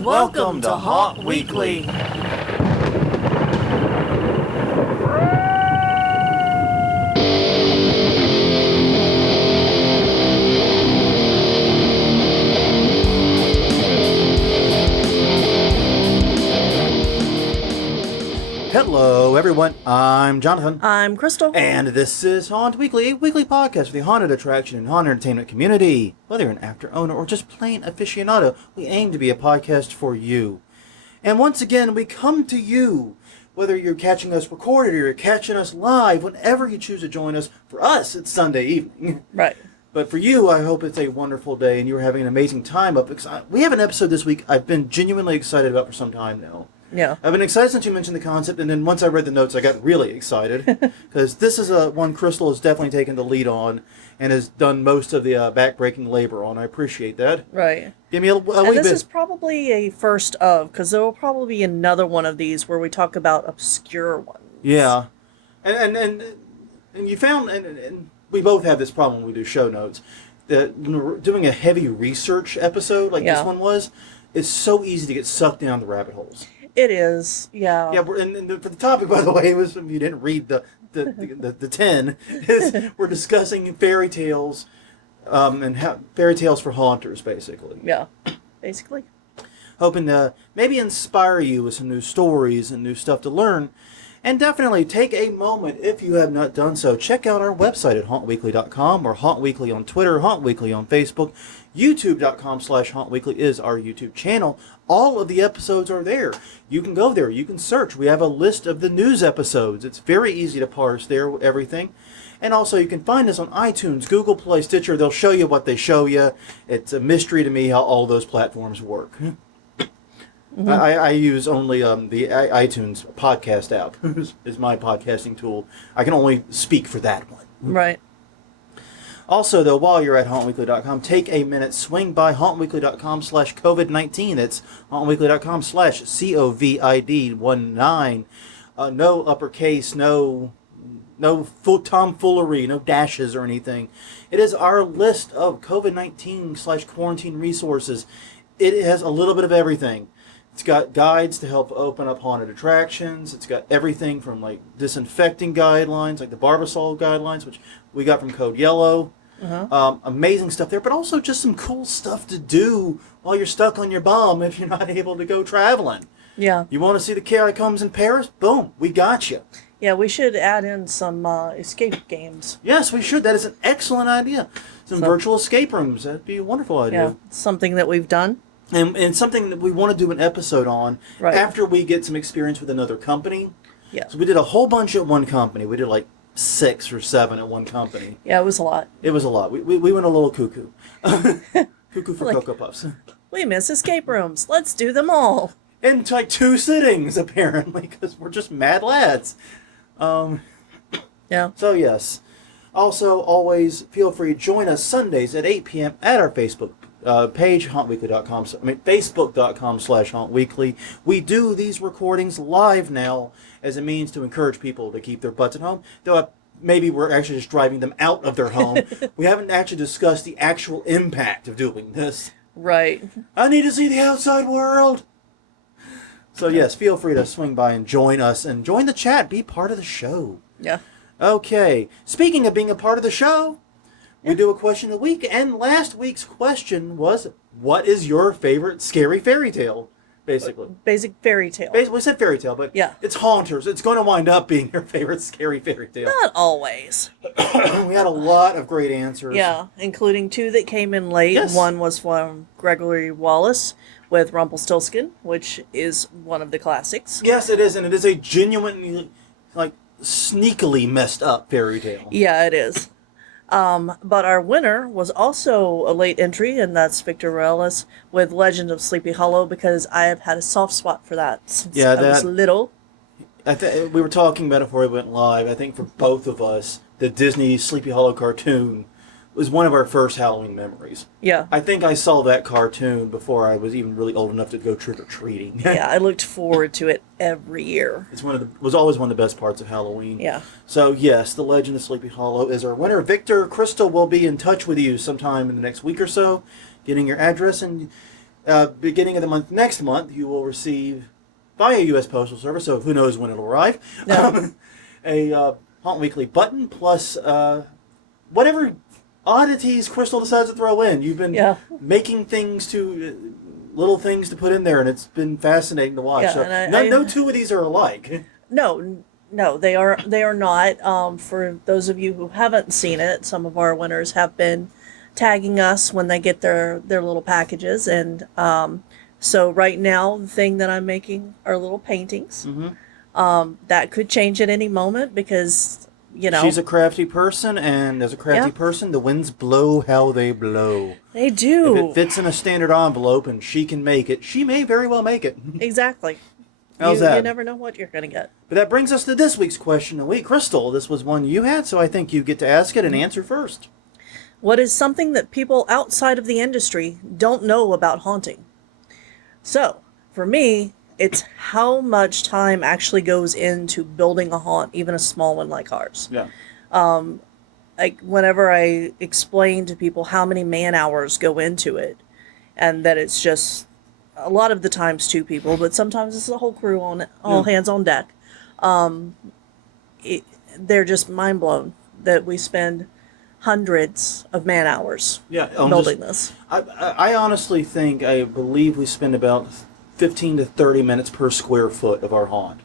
Welcome to Haunt Weekly. Hello, everyone. I'm Jonathan. I'm Crystal. And this is Haunt Weekly, a weekly podcast for the haunted attraction and haunted entertainment community. Whether you're an actor, owner, or just plain aficionado, we aim to be a podcast for you. And once again, we come to you, whether you're catching us recorded or you're catching us live, whenever you choose to join us. For us, it's Sunday evening. Right. But for you, I hope it's a wonderful day and you're having an amazing time up. We have an episode this week I've been genuinely excited about for some time now. Yeah. I've been excited since you mentioned the concept, and then once I read the notes, I got really excited. Because this is one Crystal has definitely taken the lead on and has done most of the back-breaking labor on. I appreciate that. Right. Give me a wee bit. And this is probably a first of, because there will probably be another one of these where we talk about obscure ones. Yeah. And you found, and we both have this problem when we do show notes, that when we're doing a heavy research episode like this one was, it's so easy to get sucked down the rabbit holes. It is, yeah. Yeah, and for the topic, by the way, was, if you didn't read the 10, is we're discussing fairy tales, and fairy tales for haunters, basically. Yeah, basically. Hoping to maybe inspire you with some new stories and new stuff to learn. And definitely take a moment, if you have not done so, check out our website at hauntweekly.com or Haunt Weekly on Twitter, Haunt Weekly on Facebook. YouTube.com/Haunt Weekly is our YouTube channel. All of the episodes are there. You can go there. You can search. We have a list of the news episodes. It's very easy to parse there, everything. And also you can find us on iTunes, Google Play, Stitcher. They'll show you what they show you. It's a mystery to me how all those platforms work. Mm-hmm. I use only the iTunes podcast app is my podcasting tool. I can only speak for that one. Right. Also, though, while you're at hauntweekly.com, take a minute, swing by hauntweekly.com/COVID-19. That's hauntweekly.com/COVID19. No uppercase, no full tomfoolery, no dashes or anything. It is our list of COVID-19/quarantine resources. It has a little bit of everything. It's got guides to help open up haunted attractions. It's got everything from like disinfecting guidelines, like the Barbasol guidelines, which we got from Code Yellow. Uh-huh. Amazing stuff there, but also just some cool stuff to do while you're stuck on your bum if you're not able to go traveling. Yeah. You want to see the catacombs in Paris? Boom, we got you. Yeah, we should add in some escape games. Yes, we should. That is an excellent idea. Some virtual escape rooms. That'd be a wonderful idea. Yeah, something that we've done. And something that we want to do an episode on after we get some experience with another company. Yeah. So we did a whole bunch at one company. We did like 6 or 7 at one company. Yeah, it was a lot. It was a lot. We went a little cuckoo. Cuckoo for Cocoa Puffs. We miss escape rooms. Let's do them all. In like 2 sittings, apparently, because we're just mad lads. Yeah. So, yes. Also, always feel free to join us Sundays at 8 p.m. at our Facebook page, facebook.com/hauntweekly. We do these recordings live now as a means to encourage people to keep their butts at home. Though maybe we're actually just driving them out of their home. We haven't actually discussed the actual impact of doing this. Right. I need to see the outside world. So yes, feel free to swing by and join us and join the chat. Be part of the show. Yeah. Okay. Speaking of being a part of the show, we do a question of the week, and last week's question was, what is your favorite scary fairy tale? Basically. Basic fairy tale. We said fairy tale, but it's haunters. It's going to wind up being your favorite scary fairy tale. Not always. We had a lot of great answers. Yeah, including 2 that came in late. Yes. One was from Gregory Wallace with Rumpelstiltskin, which is one of the classics. Yes, it is, and it is a genuinely, like, sneakily messed up fairy tale. Yeah, it is. But our winner was also a late entry, and that's Victor Morales with Legend of Sleepy Hollow, because I have had a soft spot for that since I was little. We were talking about it before we went live. I think for both of us, the Disney Sleepy Hollow cartoon was one of our first Halloween memories. Yeah. I think I saw that cartoon before I was even really old enough to go trick-or-treating. Yeah, I looked forward to it every year. It was always one of the best parts of Halloween. Yeah. So, yes, The Legend of Sleepy Hollow is our winner. Victor, Crystal will be in touch with you sometime in the next week or so, getting your address. And beginning of the month, next month, you will receive via U.S. Postal Service, so who knows when it'll arrive, No. a Haunt Weekly button plus whatever oddities Crystal decides to throw in. You've been making things little things to put in there, and it's been fascinating to watch. Yeah, So and no two of these are alike. No, they are not. For those of you who haven't seen it, some of our winners have been tagging us when they get their little packages, and so right now the thing that I'm making are little paintings. That could change at any moment because she's a crafty person, and as a crafty person, the winds blow how they blow. They do. If it fits in a standard envelope and she can make it, she may very well make it. Exactly. How's that? You never know what you're going to get. But that brings us to this week's question of the week. Crystal, this was one you had, so I think you get to ask it and answer first. What is something that people outside of the industry don't know about haunting? So, for me, it's how much time actually goes into building a haunt, even a small one like ours. Yeah. Like, whenever I explain to people how many man hours go into it, and that it's just a lot of the times 2 people, but sometimes it's the whole crew on all hands on deck. They're just mind blown that we spend hundreds of man hours building this. I honestly I believe we spend about 15 to 30 minutes per square foot of our haunt.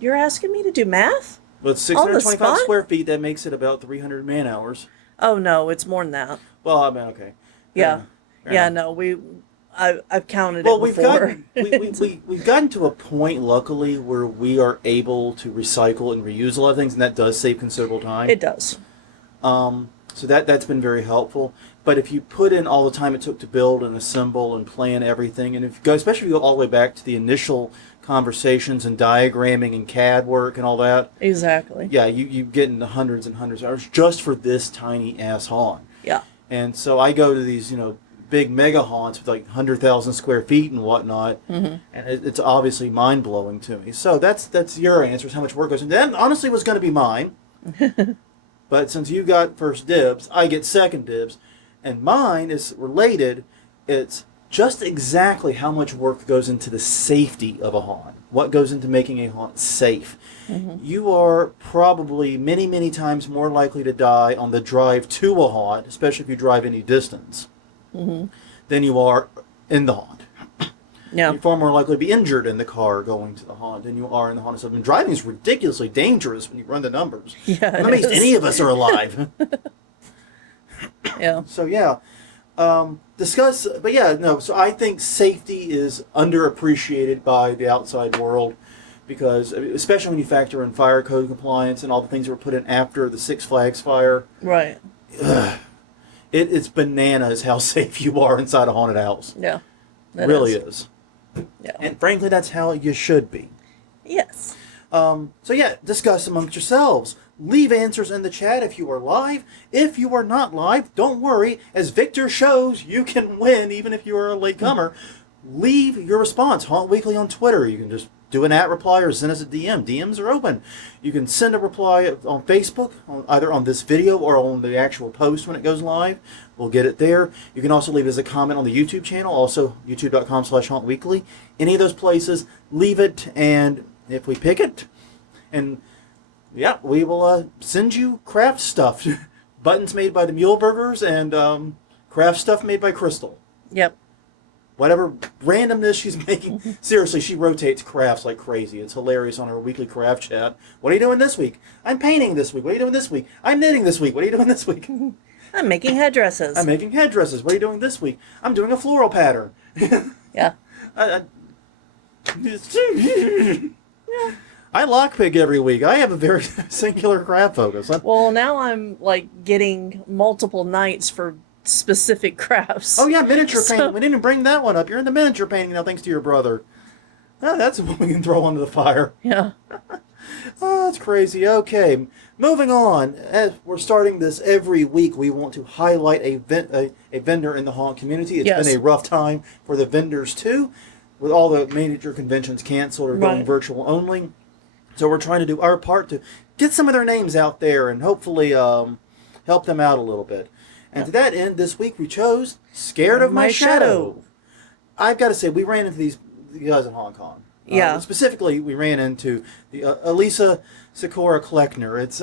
You're asking me to do math? Well, it's 625 square feet. That makes it about 300 man hours. Oh no, it's more than that. Well, I mean, okay. Yeah. No, I've counted it before. We've gotten to a point, luckily, where we are able to recycle and reuse a lot of things, and that does save considerable time. It does. So that's been very helpful. But if you put in all the time it took to build and assemble and plan everything, and especially if you go all the way back to the initial conversations and diagramming and CAD work and all that. Exactly. Yeah, you get into hundreds and hundreds of hours just for this tiny ass haunt. Yeah. And so I go to these, big mega haunts with like 100,000 square feet and whatnot, and it's obviously mind blowing to me. So that's your answer. Is how much work goes into that. Honestly, was going to be mine, but since you got first dibs, I get second dibs, and mine is related. It's just exactly how much work goes into the safety of a haunt. What goes into making a haunt safe? You are probably many, many times more likely to die on the drive to a haunt, especially if you drive any distance, than you are in the haunt. Yeah. You're far more likely to be injured in the car going to the haunt than you are in the haunt itself. And driving is ridiculously dangerous when you run the numbers. Yeah, I'm amazed any of us are alive. Yeah. So yeah, discuss. But yeah, no. So I think safety is underappreciated by the outside world, because especially when you factor in fire code compliance and all the things that were put in after the Six Flags fire. Right. It's bananas how safe you are inside a haunted house. Yeah. It really is. Yeah. And frankly, that's how you should be. Yes. So yeah, discuss amongst yourselves. Leave answers in the chat if you are live. If you are not live, don't worry. As Victor shows, you can win even if you are a latecomer. Leave your response. Haunt Weekly on Twitter. You can just do an @reply or send us a DM. DMs are open. You can send a reply on Facebook, either on this video or on the actual post when it goes live. We'll get it there. You can also leave as a comment on the YouTube channel, also youtube.com/hauntweekly. Any of those places, leave it, and if we pick it, and yeah, we will send you craft stuff. Buttons made by the Mule Burgers and craft stuff made by Crystal. Yep. Whatever randomness she's making. Seriously, she rotates crafts like crazy. It's hilarious on her weekly craft chat. What are you doing this week? I'm painting this week. What are you doing this week? I'm knitting this week. What are you doing this week? I'm making headdresses. I'm making headdresses. What are you doing this week? I'm doing a floral pattern. Yeah. I lockpick every week. I have a very singular craft focus. Well, now I'm like getting multiple nights for specific crafts. Oh yeah, miniature painting. We didn't bring that one up. You're into miniature painting now, thanks to your brother. Oh, that's what we can throw onto the fire. Yeah. Oh, that's crazy. Okay, moving on. As we're starting this every week, we want to highlight a vendor in the haunt community. It's been a rough time for the vendors too, with all the major conventions canceled or going virtual only. So we're trying to do our part to get some of their names out there and hopefully help them out a little bit. And to that end, this week we chose Scared of My Shadow. I've got to say, we ran into these guys in Hong Kong. Yeah. Specifically, we ran into the Elisa Sikora Kleckner. It's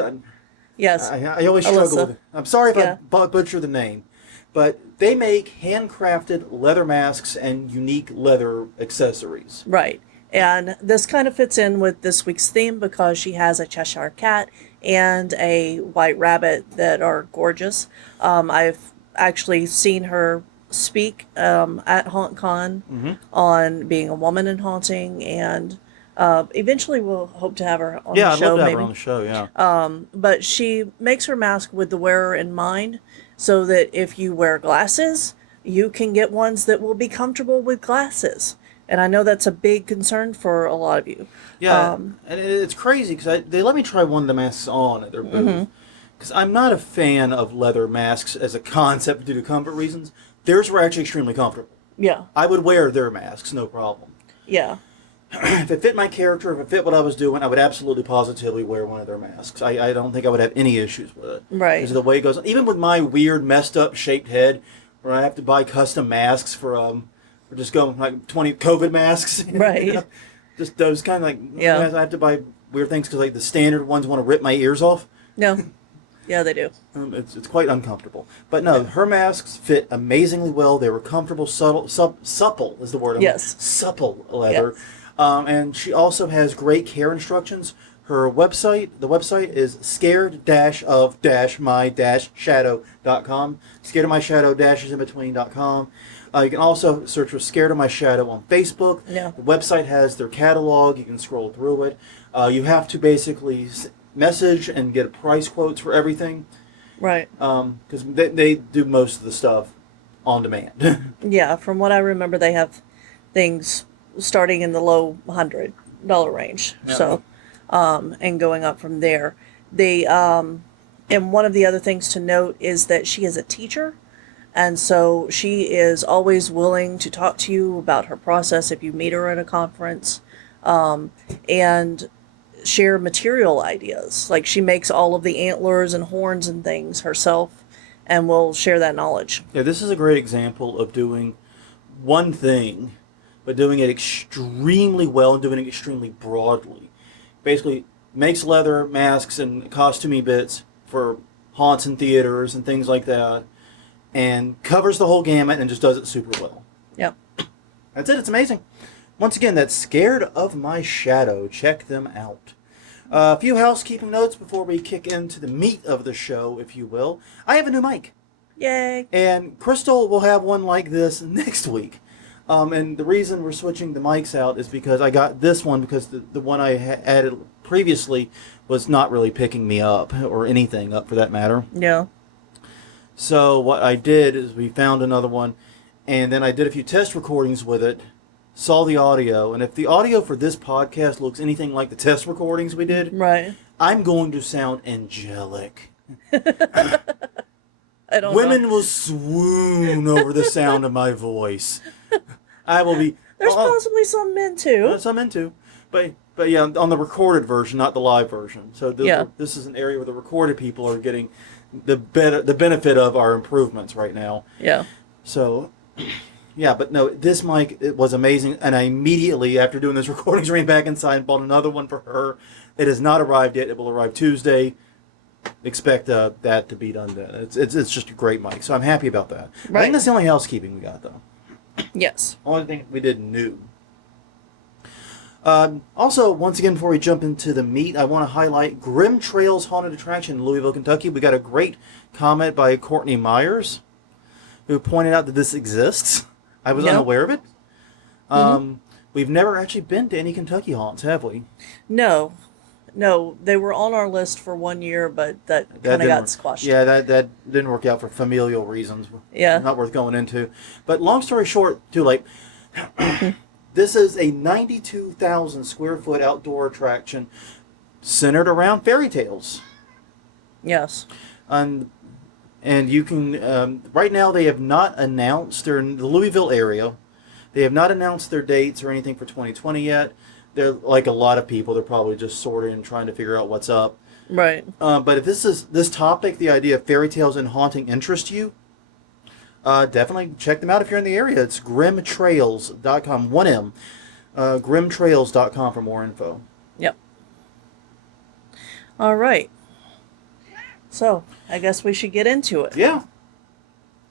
Yes. I always struggle Alyssa. with it. I'm sorry if Yeah. I butcher the name. But they make handcrafted leather masks and unique leather accessories. Right. And this kind of fits in with this week's theme because she has a Cheshire cat and a white rabbit that are gorgeous. I've actually seen her speak at HauntCon on being a woman in haunting, and eventually we'll hope to have her on Yeah, the I'd show. love to have maybe. her on the show, yeah. But she makes her mask with the wearer in mind so that if you wear glasses, you can get ones that will be comfortable with glasses. And I know that's a big concern for a lot of you. Yeah, and it's crazy because they let me try one of the masks on at their booth. Because I'm not a fan of leather masks as a concept due to comfort reasons. Theirs were actually extremely comfortable. Yeah. I would wear their masks, no problem. Yeah. If it fit my character, if it fit what I was doing, I would absolutely positively wear one of their masks. I don't think I would have any issues with it. Right. Because of the way it goes. Even with my weird, messed up, shaped head, where I have to buy custom masks for just going like 20 COVID masks. Right. You know? Just those kind of like, Yeah. I have to buy weird things because like the standard ones want to rip my ears off. No. Yeah, they do. It's quite uncomfortable. But no, her masks fit amazingly well. They were comfortable, supple is the word. Yes. Supple leather. Yes. And she also has great care instructions. Her website, the website is scared-of-my-shadow.com. Scared of My Shadow dash is in between.com. You can also search for Scared of My Shadow on Facebook. Yeah. The website has their catalog. You can scroll through it. You have to basically message and get price quotes for everything. Right. Because they do most of the stuff on demand. Yeah, from what I remember, they have things starting in the low $100 range. Yeah. So, and going up from there. They, and one of the other things to note is that she is a teacher. And so she is always willing to talk to you about her process if you meet her at a conference, and share material ideas. Like she makes all of the antlers and horns and things herself and will share that knowledge. Yeah, this is a great example of doing one thing, but doing it extremely well and doing it extremely broadly. Basically, makes leather masks and costumey bits for haunts and theaters and things like that, and covers the whole gamut and just does it super well. Yep. That's it. It's amazing. Once again, that's Scared of My Shadow. Check them out. A few housekeeping notes before we kick into the meat of the show, if you will. I have a new mic. Yay. And Crystal will have one like this next week. And the reason we're switching the mics out is because I got this one because the one I added previously was not really picking me up, or anything up for that matter. Yeah. So what I did is we found another one, and then I did a few test recordings with it, saw the audio, and if the audio for this podcast looks anything like the test recordings we did, Right. I'm going to sound angelic. I don't Women know. will swoon over the sound of my voice. I will be. There's possibly some men too. That's I'm into, but yeah, on the recorded version, not the live version. So Yeah. this is an area where the recorded people are getting the benefit of our improvements right now. Yeah. So, yeah, but no, this mic, it was amazing, and I immediately, after doing those recordings, ran back inside and bought another one for her. It has not arrived yet. It will arrive Tuesday. Expect that to be done then. It's just a great mic, so I'm happy about that. I Right. think that's the only housekeeping we got, though. Yes. Only thing we did new. Also, once again, before we jump into the meat, I want to highlight Grim Trails Haunted Attraction in Louisville, Kentucky. We got a great comment by Courtney Myers, who pointed out that this exists. I was Yep. unaware of it. We've never actually been to any Kentucky haunts, have we? No. No, they were on our list for 1 year, but that kind of didn't got work. squashed. Yeah, that didn't work out for familial reasons. Yeah. Not worth going into. But long story short, too, like, this is a 92,000 square foot outdoor attraction centered around fairy tales. Yes. And you can, right now they have not announced, they're in the Louisville area. They have not announced their dates or anything for 2020 yet. They're like a lot of people. They're probably just sorting and trying to figure out what's up. Right. But if this topic, the idea of fairy tales and haunting, interests you, Definitely check them out if you're in the area. It's grimtrails.com, 1M, grimtrails.com for more info. Yep. All right. So, I guess we should get into it. Yeah.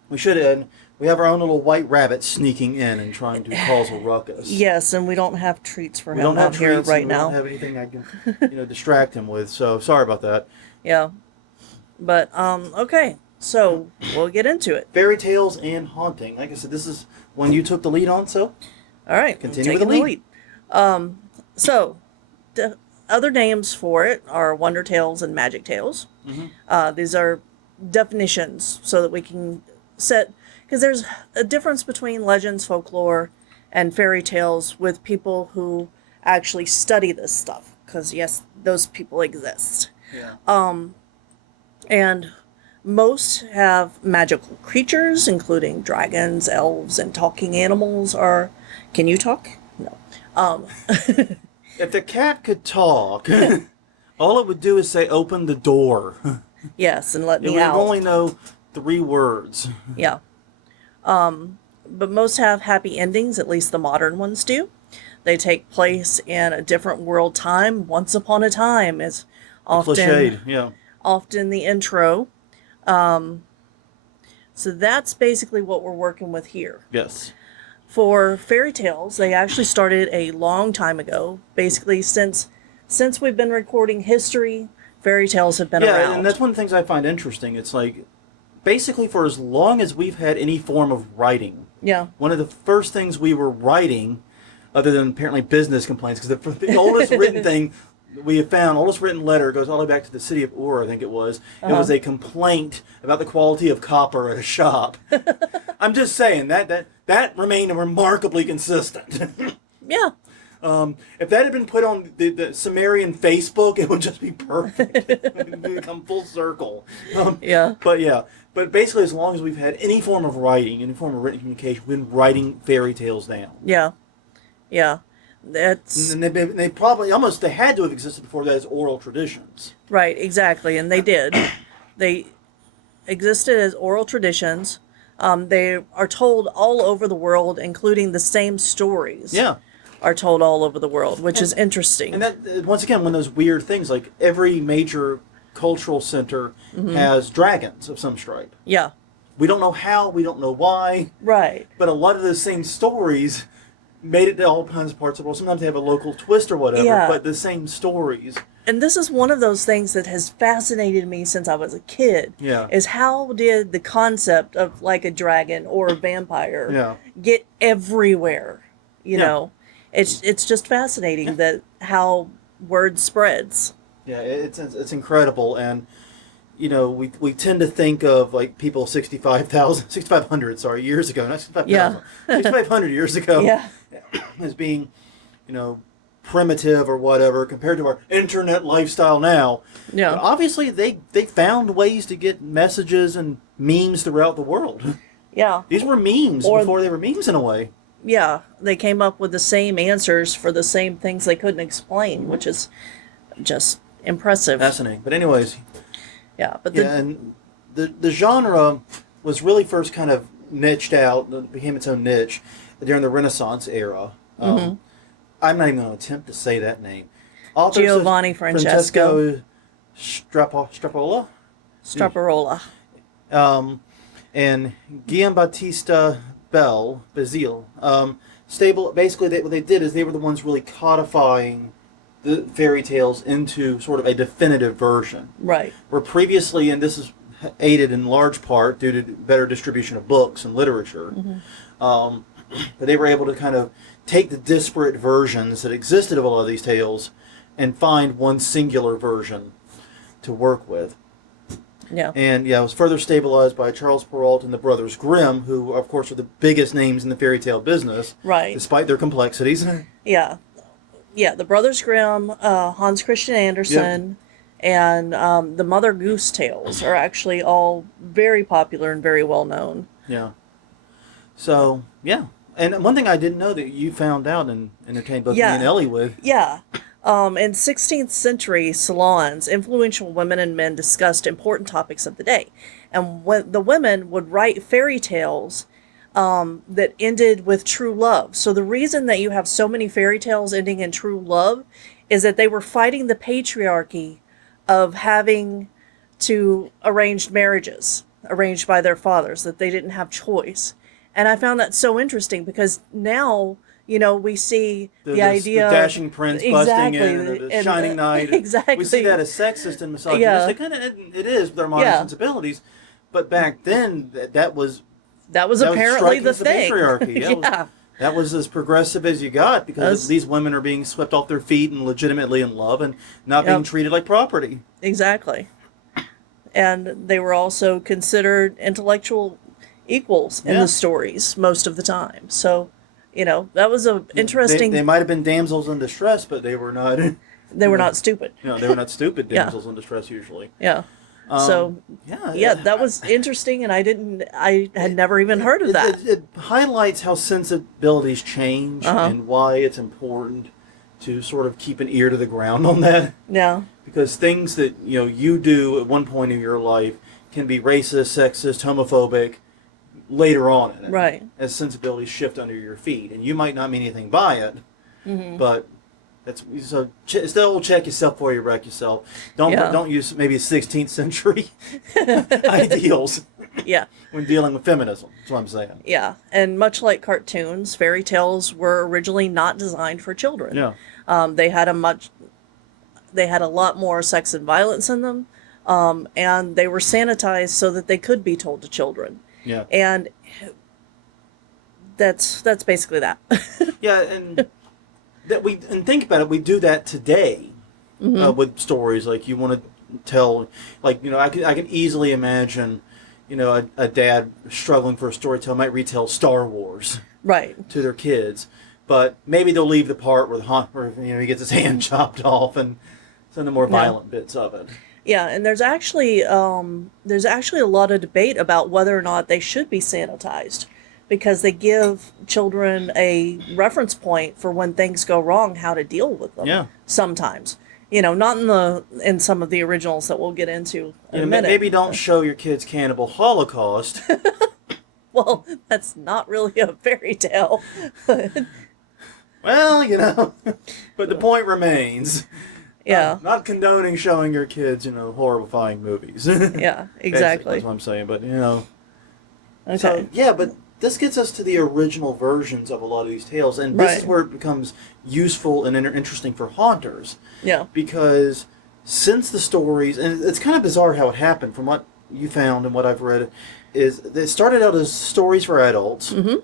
We should, and we have our own little white rabbit sneaking in and trying to cause a ruckus. Yes, and we don't have treats for We him don't have out here treats, right and we now. don't have anything I can, distract him with. So sorry about that. Yeah. But, okay. So, we'll get into it. Fairy tales and haunting. Like I said, this is one you took the lead on, so All right. Continue with taking the lead. So, the other names for it are Wonder Tales and Magic Tales. These are definitions so that we can set, because there's a difference between legends, folklore, and fairy tales with people who actually study this stuff. Because, yes, those people exist. yeah. And most have magical creatures, including dragons, elves, and talking animals. Can you talk? No. If the cat could talk, all it would do is say, "Open the door." Yes, and let It me would out. only know 3 words. Yeah. But most have happy endings, at least the modern ones do. They take place in a different world time. Once upon a time is Cliched, yeah. often the intro. So that's basically what we're working with here. Yes. For fairy tales, they actually started a long time ago. Basically, since we've been recording history, fairy tales have been Yeah, around. and that's one of the things I find interesting. It's like, basically for as long as we've had any form of writing, Yeah. one of the first things we were writing, other than apparently business complaints, because the oldest written thing we have found, oldest written letter goes all the way back to the city of Ur, I think it was. It was a complaint about the quality of copper at a shop. I'm just saying, that remained remarkably consistent. Yeah. If that had been put on the Sumerian Facebook, it would just be perfect. It would become full circle. Yeah. But basically, as long as we've had any form of writing, any form of written communication, we've been writing fairy tales down. Yeah. Yeah. That's And they probably they had to have existed before that as oral traditions. right, exactly, and they did. They existed as oral traditions. They are told all over the world, including the same stories. Yeah. Are told all over the world, which is interesting. And that, once again, one of those weird things, like every major cultural center has dragons of some stripe. Yeah. We don't know how, we don't know why, Right. but a lot of those same stories made it to all kinds of parts of the world. Sometimes they have a local twist or whatever, Yeah. but the same stories. And this is one of those things that has fascinated me since I was a kid. Yeah. Is how did the concept of like a dragon or a vampire Yeah. get everywhere? You Yeah. know, it's just fascinating that how word spreads. Yeah, it's incredible, and we tend to think of like people 6,500 years ago, not 65,000, Yeah. 6,500 years ago, Yeah. as being, primitive or whatever compared to our internet lifestyle now. Yeah. But obviously, they found ways to get messages and memes throughout the world. Yeah. These were memes Or- before they were memes in a way. Yeah, they came up with the same answers for the same things they couldn't explain, which is just impressive. Fascinating. But anyways, Yeah, but yeah, and the genre was really first kind of niched out, it became its own niche during the Renaissance era. I'm not even going to attempt to say that name. Author Giovanni Francesco Straparola Straparola. and Guillaume Battista Bazile. Basically, what they did is they were the ones really codifying the fairy tales into sort of a definitive version. Right. Where previously, and this is aided in large part due to better distribution of books and literature, but they were able to kind of take the disparate versions that existed of a lot of these tales and find one singular version to work with. Yeah. And yeah, it was further stabilized by Charles Perrault and the Brothers Grimm, who of course are the biggest names in the fairy tale business, Right. despite their complexities. Yeah. Yeah, the Brothers Grimm, Hans Christian Andersen, and the Mother Goose tales are actually all very popular and very well known. Yeah. So, yeah. And one thing I didn't know that you found out and entertained both me and Ellie with. Yeah. In 16th century salons, influential women and men discussed important topics of the day. And when the women would write fairy tales that ended with true love. So the reason that you have so many fairy tales ending in true love is that they were fighting the patriarchy of having to arranged marriages arranged by their fathers, that they didn't have choice. And I found that so interesting because now, we see the idea the dashing prince busting in, or the shining knight. Exactly. We see that as sexist and misogynistic. Yeah. Kind of, it is with our modern sensibilities. But back then, that was apparently the thing. Patriarchy. That was as progressive as you got because these women are being swept off their feet and legitimately in love and not being treated like property. Exactly. And they were also considered intellectual equals in the stories most of the time. So, that was a interesting. They might have been damsels in distress, but they were not. They were not stupid. They were not stupid damsels in distress usually. Yeah. That was interesting, and I had never even heard of that. It highlights how sensibilities change and why it's important to sort of keep an ear to the ground on that. Yeah. Because things that you do at one point in your life can be racist, sexist, homophobic later on in it. Right. As sensibilities shift under your feet, and you might not mean anything by it, but. It's the old check yourself before you wreck yourself. Don't use maybe 16th century ideals. Yeah. When dealing with feminism, that's what I'm saying. Yeah, and much like cartoons, fairy tales were originally not designed for children. Yeah. They had a lot more sex and violence in them, and they were sanitized so that they could be told to children. Yeah. And that's basically that. Yeah, and. Think about it, we do that today with stories. Like you want to tell, I can easily imagine, a dad struggling for a story to tell might retell Star Wars to their kids, but maybe they'll leave the part where he gets his hand chopped off and some of the more violent bits of it. Yeah, and there's actually a lot of debate about whether or not they should be sanitized. Because they give children a reference point for when things go wrong, how to deal with them. Yeah. Sometimes, not in some of the originals that we'll get into in a minute. Maybe don't show your kids Cannibal Holocaust. Well, that's not really a fairy tale. Well, but the point remains. Yeah. Not condoning showing your kids, horrifying movies. Yeah, exactly. That's what I'm saying, but Okay. So but. This gets us to the original versions of a lot of these tales, and this is where it becomes useful and interesting for haunters. Yeah. Because since the stories, and it's kind of bizarre how it happened, from what you found and what I've read, is they started out as stories for adults. Mm-hmm.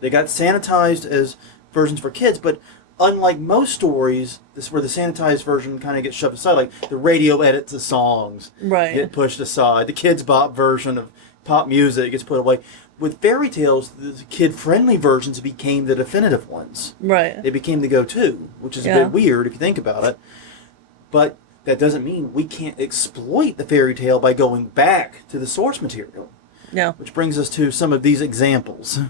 They got sanitized as versions for kids, but unlike most stories, this where the sanitized version kind of gets shoved aside, like the radio edits of songs get pushed aside, the Kids Bop version of pop music gets put away. With fairy tales, the kid-friendly versions became the definitive ones. Right. They became the go-to, which is a bit weird if you think about it. But that doesn't mean we can't exploit the fairy tale by going back to the source material. Yeah. Which brings us to some of these examples.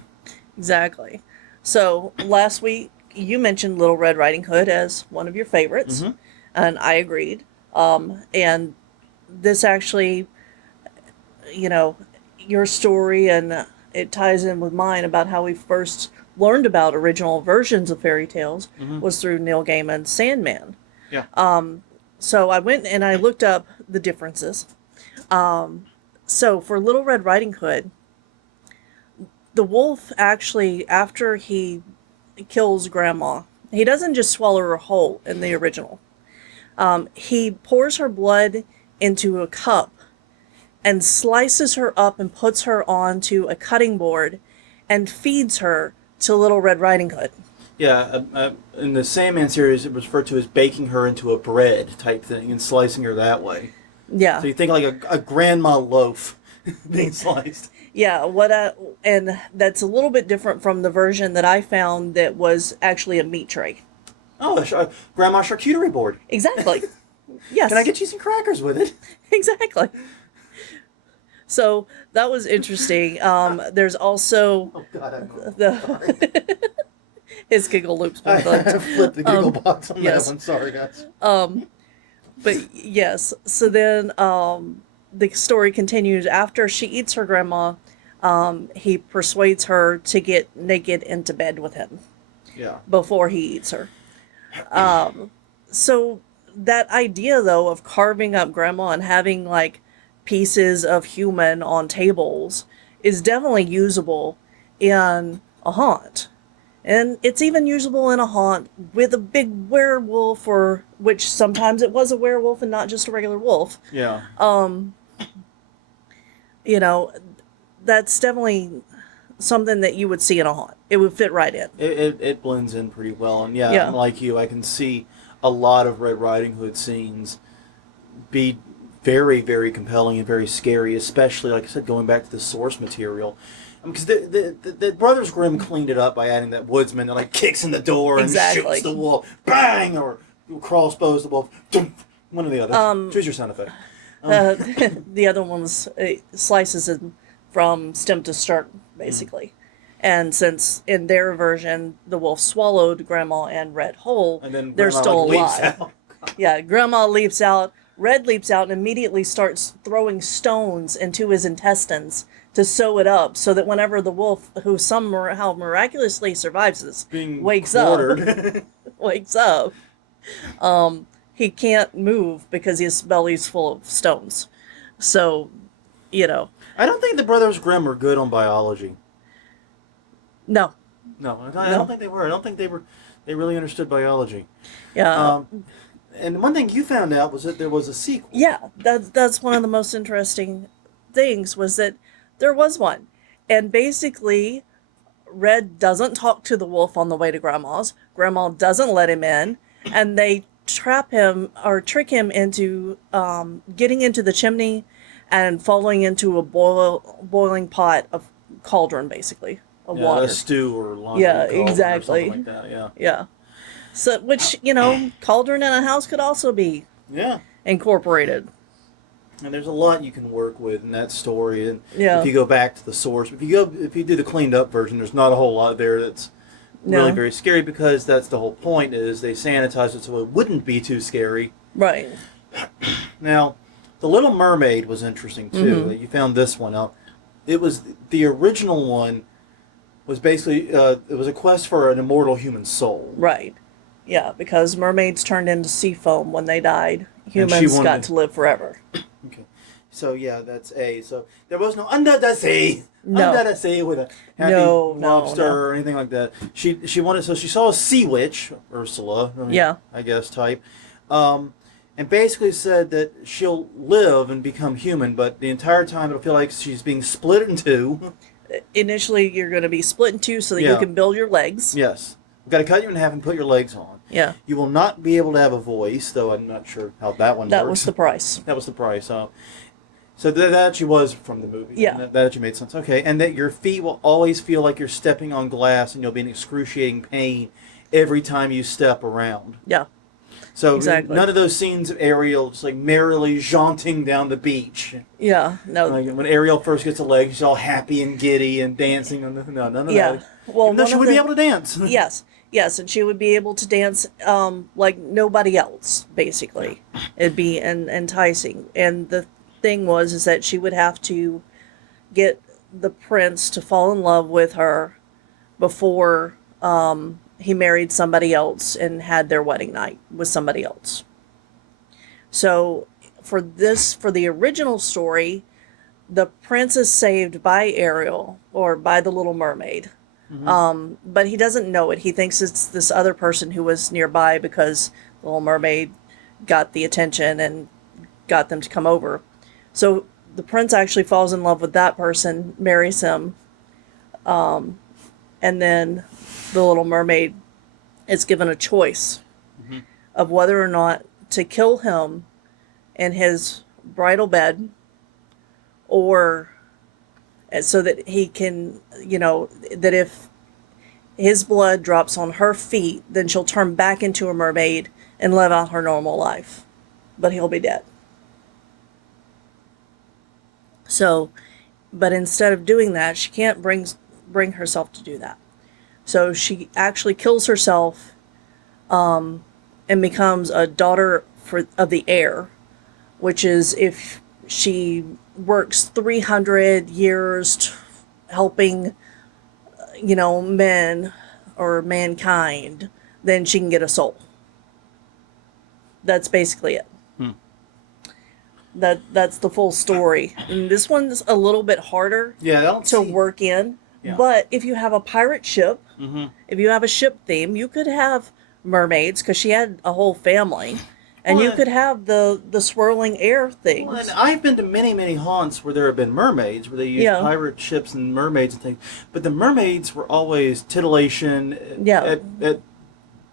Exactly. So, last week, you mentioned Little Red Riding Hood as one of your favorites, and I agreed. And this actually, your story and it ties in with mine about how we first learned about original versions of fairy tales was through Neil Gaiman's Sandman. Yeah. So I went and I looked up the differences. So for Little Red Riding Hood, the wolf actually, after he kills Grandma, he doesn't just swallow her whole in the original. He pours her blood into a cup and slices her up and puts her onto a cutting board and feeds her to Little Red Riding Hood. Yeah, in the Sandman series, it was referred to as baking her into a bread type thing and slicing her that way. Yeah. So you think like a grandma loaf being sliced. Yeah, and that's a little bit different from the version that I found that was actually a meat tray. Oh, a grandma charcuterie board. Exactly. Yes. Can I get you some crackers with it? Exactly. So that was interesting. There's also his giggle loops. I flipped the giggle box on that one. Sorry, guys. But yes, so then the story continues. After she eats her grandma, he persuades her to get naked into bed with him Yeah. before he eats her. So that idea, though, of carving up grandma and having like pieces of human on tables is definitely usable in a haunt. And it's even usable in a haunt with a big werewolf, or which sometimes it was a werewolf and not just a regular wolf. Yeah. You know, that's definitely something that you would see in a haunt. It would fit right in. It blends in pretty well. And yeah, Yeah. I'm like you, I can see a lot of Red Riding Hood scenes be very, very compelling and very scary, especially, like I said, going back to the source material. Because the Brothers Grimm cleaned it up by adding that woodsman that like kicks in the door and Exactly. shoots the wolf, bang, or crossbows the wolf. One or the other. Choose your sound effect. The other one was slices it from stem to stern, basically. And since in their version the wolf swallowed Grandma and Red whole, And then they're Grandma, still like, leaps alive. out. Yeah, Grandma leaps out. Red leaps out and immediately starts throwing stones into his intestines to sew it up, so that whenever the wolf, who somehow miraculously survives this, Being wakes quartered. up, he can't move because his belly's full of stones. So, you know, I don't think the Brothers Grimm were good on biology. no, No, I don't think they were. I don't think they really understood biology. yeah, And one thing you found out was that there was a sequel. yeah. That's one of the most interesting things, was that there was one, and basically, Red doesn't talk to the wolf on the way to Grandma's. Grandma doesn't let him in, and they trap him or trick him into getting into the chimney and falling into a boiling pot of cauldron, basically, of water. A stew or laundry Yeah, cauldron exactly. or something like that. Yeah. Yeah. So, which, cauldron in a house could also be Yeah. incorporated. And there's a lot you can work with in that story. And Yeah. if you go back to the source, if you do the cleaned up version, there's not a whole lot there that's really No. very scary, because that's the whole point, is they sanitize it so it wouldn't be too scary. Right. Now, The Little Mermaid was interesting too. Mm-hmm. You found this one out. It was the original one was basically it was a quest for an immortal human soul. Right. Yeah, because mermaids turned into sea foam when they died. she Humans wanted got to- to live forever. Okay. So yeah, that's A. So there was no under the sea. No. Under the sea with a happy No, lobster no. or anything like that. She wanted, so she saw a sea witch, Ursula. Yeah. I guess type. And basically said that she'll live and become human, but the entire time it'll feel like she's being split in two. Initially, you're going to be split in two so that you Yeah. can build your legs. Yes. We've got to cut you in half and put your legs on. Yeah. You will not be able to have a voice, though I'm not sure how that one That works. was the price. That was the price. So that actually was from the movie. Yeah. That actually made sense. Okay. And that your feet will always feel like you're stepping on glass, and you'll be in excruciating pain every time you step around. Yeah. So Exactly. none of those scenes of Ariel just like merrily jaunting down the beach. Yeah. No. Like when Ariel first gets a leg, she's all happy and giddy and dancing. No, none of Yeah. that. Well, Even though one she of would the- be able to dance. Yes. Yes, and she would be able to dance like nobody else, basically. It'd be enticing. And the thing was is that she would have to get the prince to fall in love with her before he married somebody else and had their wedding night with somebody else. So for the original story, the prince is saved by Ariel, or by the Little Mermaid. But he doesn't know it. He thinks it's this other person who was nearby because the Little Mermaid got the attention and got them to come over. So the prince actually falls in love with that person, marries him, and then the Little Mermaid is given a choice of whether or not to kill him in his bridal bed, or so that he can, that if his blood drops on her feet, then she'll turn back into a mermaid and live out her normal life. But he'll be dead. So, but instead of doing that, she can't bring herself to do that. So she actually kills herself and becomes a daughter of the air, which is, if she works 300 years helping, men or mankind, then she can get a soul. That's basically it. That's the full story. And this one's a little bit harder to work in. Yeah. But if you have a pirate ship, if you have a ship theme, you could have mermaids, because she had a whole family. And you could have the swirling air things. Well, and I've been to many, many haunts where there have been mermaids, where they use pirate ships and mermaids and things. But the mermaids were always titillation at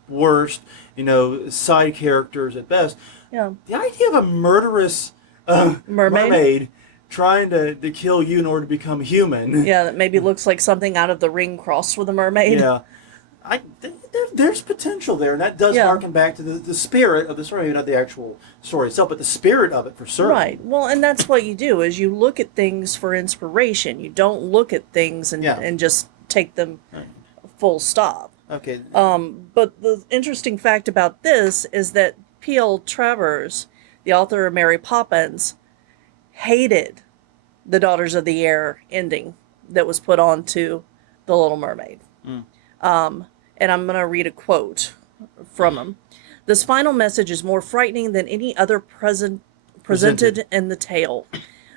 worst, side characters at best. Yeah. The idea of a murderous mermaid trying to kill you in order to become human. Yeah, that maybe looks like something out of The Ring crossed with a mermaid. Yeah. There's potential there, and that does harken back to the spirit of the story, not the actual story itself, but the spirit of it for certain. Right. Well, and that's what you do, is you look at things for inspiration. You don't look at things and just take them full stop. Okay. But the interesting fact about this is that P.L. Travers, the author of Mary Poppins, hated the Daughters of the Air ending that was put on to The Little Mermaid. And I'm going to read a quote from him. This final message is more frightening than any other presented in the tale.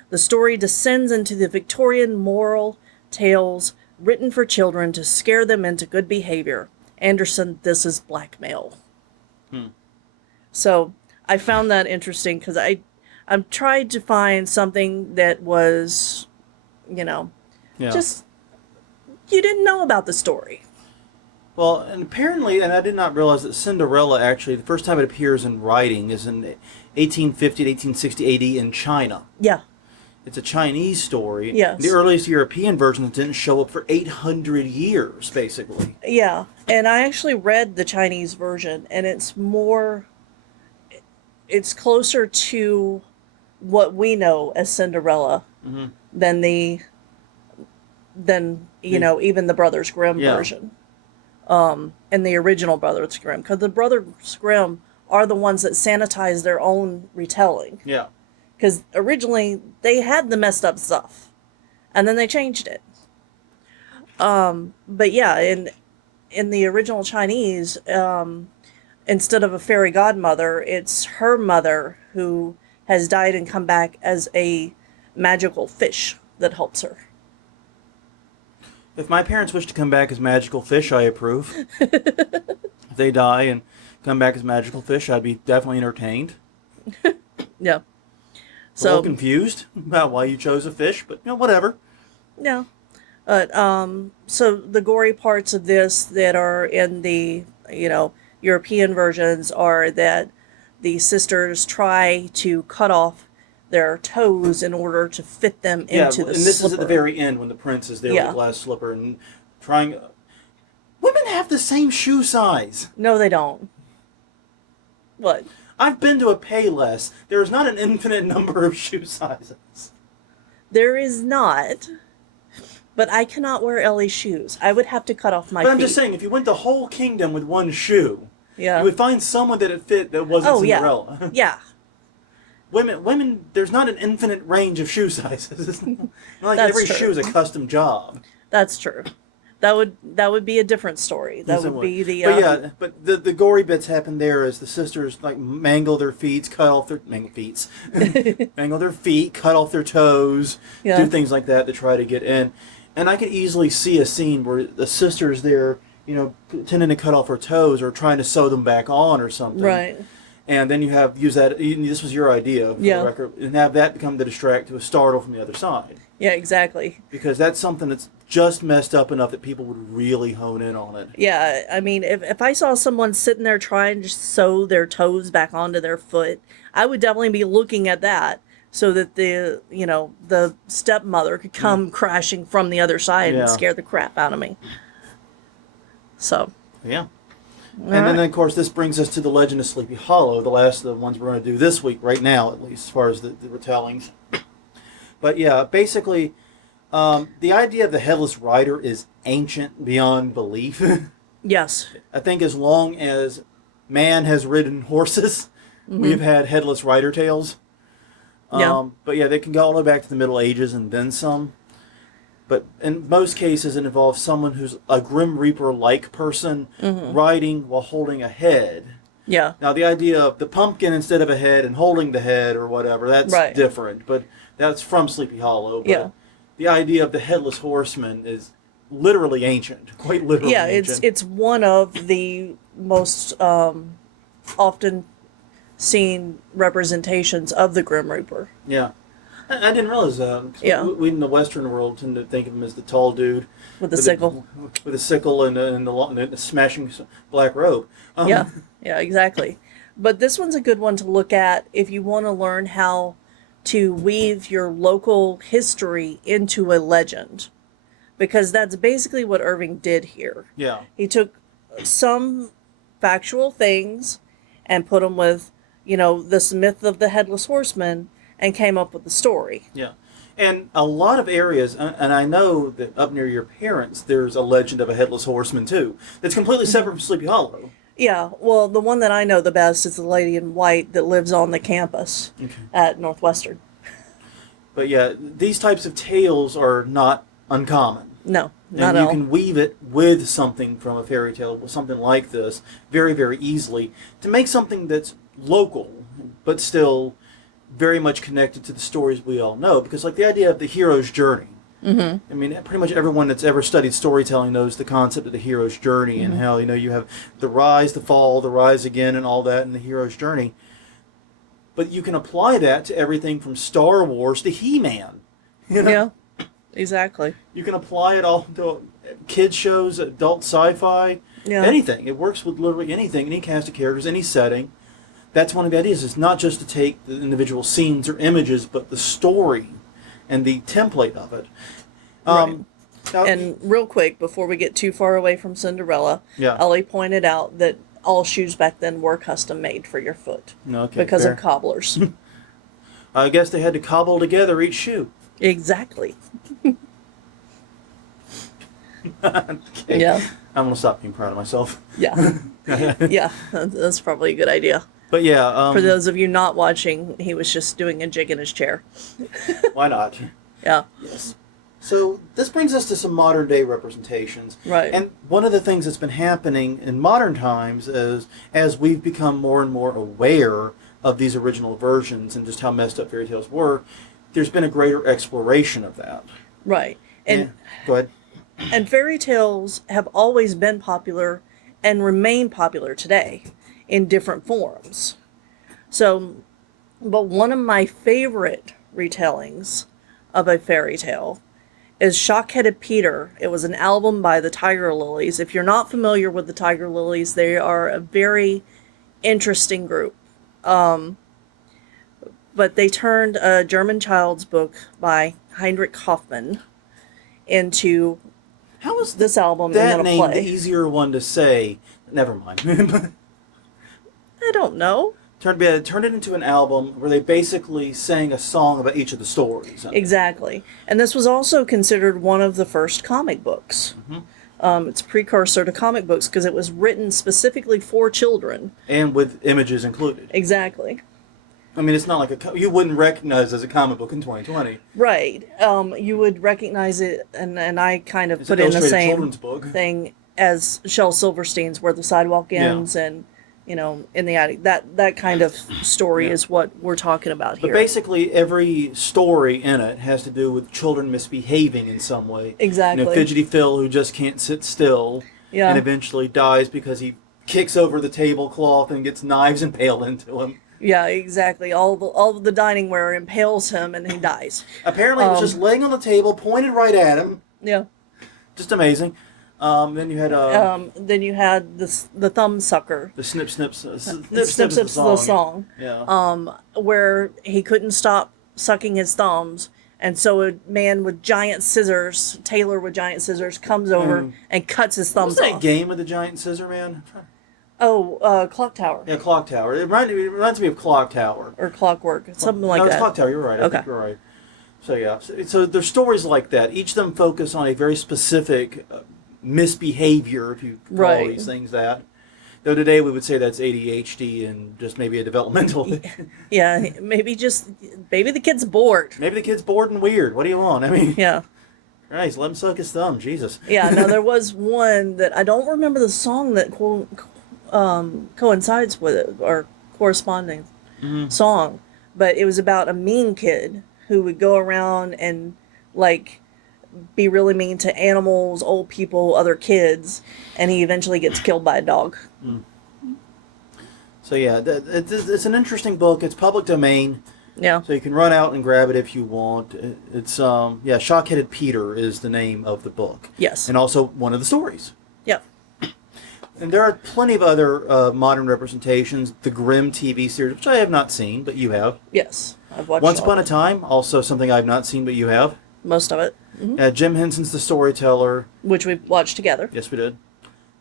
The story descends into the Victorian moral tales written for children to scare them into good behavior. Anderson, this is blackmail. So I found that interesting, because I'm tried to find something that was, just, you didn't know about the story. Well, and apparently, and I did not realize that Cinderella actually, the first time it appears in writing is in 1850 to 1860 AD in China. Yeah. It's a Chinese story. Yes. The earliest European versions didn't show up for 800 years, basically. Yeah. And I actually read the Chinese version, and it's closer to what we know as Cinderella than even the Brothers Grimm version. And the original Brothers Grimm, because the Brothers Grimm are the ones that sanitized their own retelling. Yeah. Because originally they had the messed up stuff, and then they changed it. But yeah, in the original Chinese, instead of a fairy godmother, it's her mother who has died and come back as a magical fish that helps her. If my parents wish to come back as magical fish, I approve. If they die and come back as magical fish, I'd be definitely entertained. Yeah. A little confused about why you chose a fish, but whatever. Yeah. But so the gory parts of this that are in the European versions are that the sisters try to cut off their toes in order to fit them into the slipper. And this is at the very end when the prince is there with the glass slipper and trying. Women have the same shoe size. No, they don't. What? I've been to a Payless. There is not an infinite number of shoe sizes. There is not. But I cannot wear Ellie's shoes. I would have to cut off my feet. But I'm just saying, if you went the whole kingdom with one shoe, you would find someone that it fit that wasn't Cinderella. Yeah. Women, there's not an infinite range of shoe sizes. It's not like every shoe is a custom job. That's true. That would be a different story. That would be the. But the gory bits happen there as the sisters mangle their feet, cut off their mangle their feet, cut off their toes, do things like that to try to get in. And I could easily see a scene where the sister's there, pretending to cut off her toes or trying to sew them back on or something. Right. And then use that. This was your idea for the record, and have that become the distract to a startle from the other side. Yeah, exactly. Because that's something that's just messed up enough that people would really hone in on it. Yeah, I mean, if I saw someone sitting there trying to sew their toes back onto their foot, I would definitely be looking at that so that the stepmother could come crashing from the other side and scare the crap out of me. So. Yeah. And then, of course, this brings us to the Legend of Sleepy Hollow, the last of the ones we're going to do this week, right now, at least, as far as the retellings. But, yeah, basically, the idea of the Headless Rider is ancient beyond belief. Yes. I think as long as man has ridden horses, we've had Headless Rider tales. Yeah. But yeah, they can go all the way back to the Middle Ages and then some. But in most cases, it involves someone who's a Grim Reaper-like person riding while holding a head. Yeah. Now, the idea of the pumpkin instead of a head and holding the head or whatever, that's Right. different. But that's from Sleepy Hollow. But Yeah. the idea of the Headless Horseman is literally ancient, quite literally Yeah, ancient. it's one of the most often seen representations of the Grim Reaper. Yeah. I didn't realize that. Yeah. We in the Western world tend to think of him as the tall dude. With the sickle. With a sickle and the smashing black robe. Yeah, yeah, exactly. But this one's a good one to look at if you want to learn how to weave your local history into a legend. Because that's basically what Irving did here. Yeah. He took some factual things and put them with, this myth of the Headless Horseman and came up with the story. Yeah. And a lot of areas, and I know that up near your parents, there's a legend of a Headless Horseman too, that's completely separate from Sleepy Hollow. Yeah, well, the one that I know the best is the lady in white that lives on the campus at Northwestern. But yeah, these types of tales are not uncommon. No, And not at you all. can weave it with something from a fairy tale, something like this, very, very easily, to make something that's local, but still very much connected to the stories we all know. Because like the idea of the hero's journey. I mean, pretty much everyone that's ever studied storytelling knows the concept of the hero's journey and how, you have the rise, the fall, the rise again, and all that in the hero's journey. But you can apply that to everything from Star Wars to He-Man. Yeah, exactly. You can apply it all to kids shows, adult sci-fi, Yeah. anything. It works with literally anything, any cast of characters, any setting. That's one of the ideas. It's not just to take the individual scenes or images, but the story and the template of it. Right. Now, And real quick, before we get too far away from Cinderella, Yeah. Ellie pointed out that all shoes back then were custom made for your foot okay, because fair. of cobblers. I guess they had to cobble together each shoe. Exactly. Okay. Yeah. I'm going to stop being proud of myself. Yeah. Yeah. That's probably a good idea. But yeah, For those of you not watching, he was just doing a jig in his chair. why not? Yeah. Yes. So this brings us to some modern day representations. Right. And one of the things that's been happening in modern times is as we've become more and more aware of these original versions and just how messed up fairy tales were, there's been a greater exploration of that. Right. And Yeah. Go ahead. And fairy tales have always been popular and remain popular today in different forms. So, but one of my favorite retellings of a fairy tale is Shock-Headed Peter. It was an album by the Tiger Lilies. If you're not familiar with the Tiger Lilies, they are a very interesting group. But they turned a German child's book by Heinrich Hoffmann into How is this album that and then a name the play. easier one to say? Never mind. I don't know. Turned it into an album where they basically sang a song about each of the stories. Exactly. And this was also considered one of the first comic books. It's a precursor to comic books because it was written specifically for children. And with images included. Exactly. I mean, it's not like you wouldn't recognize it as a comic book in 2020. Right. You would recognize it, and I kind of It's put an in the illustrated same children's book. thing as Shel Silverstein's Where the Sidewalk Ends and, In the Attic. That kind of story is what we're talking about But here. basically, every story in it has to do with children misbehaving in some way. Exactly. Fidgety Phil who just can't sit still Yeah. and eventually dies because he kicks over the tablecloth and gets knives impaled into him. Yeah, exactly. All of the dining ware impales him and he dies. Apparently, it was just laying on the table, pointed right at him. Yeah. Just amazing. Then you had Then you had the thumb sucker. the snip snips. Snip Snip snips Snip's the the song. song. Yeah. Where he couldn't stop sucking his thumbs, and so a man with giant scissors, tailor with giant scissors, comes over and cuts his thumbs What's that off. game with the giant scissor man? Oh, Clock Tower. Yeah, Clock Tower. It reminds me of Clock Tower. Or Clockwork, something like No, it's that. Clock Tower. You're right. I Okay. think you're right. So yeah, so there's stories like that. Each of them focus on a very specific misbehavior, if you call Right. these things that Though today we would say that's ADHD and just maybe a developmental thing. Yeah, maybe the kid's bored. Maybe the kid's bored and weird. What do you want? I mean, Yeah. Christ, let him suck his thumb. Jesus. Yeah, no, there was one that I don't remember the song that coincides with it, or corresponding song, but it was about a mean kid who would go around and, like, be really mean to animals, old people, other kids, and he eventually gets killed by a dog. So yeah, it's an interesting book. It's public domain, Yeah. so you can run out and grab it if you want. It's Shock-Headed Peter is the name of the book. Yes. And also one of the stories. Yep. And there are plenty of other modern representations. The Grimm TV series, which I have not seen, but you have. Yes. I've watched Once all Upon of a it. Time, also something I've not seen, but you have. Most of it. Jim Henson's The Storyteller. Which we watched together. Yes, we did.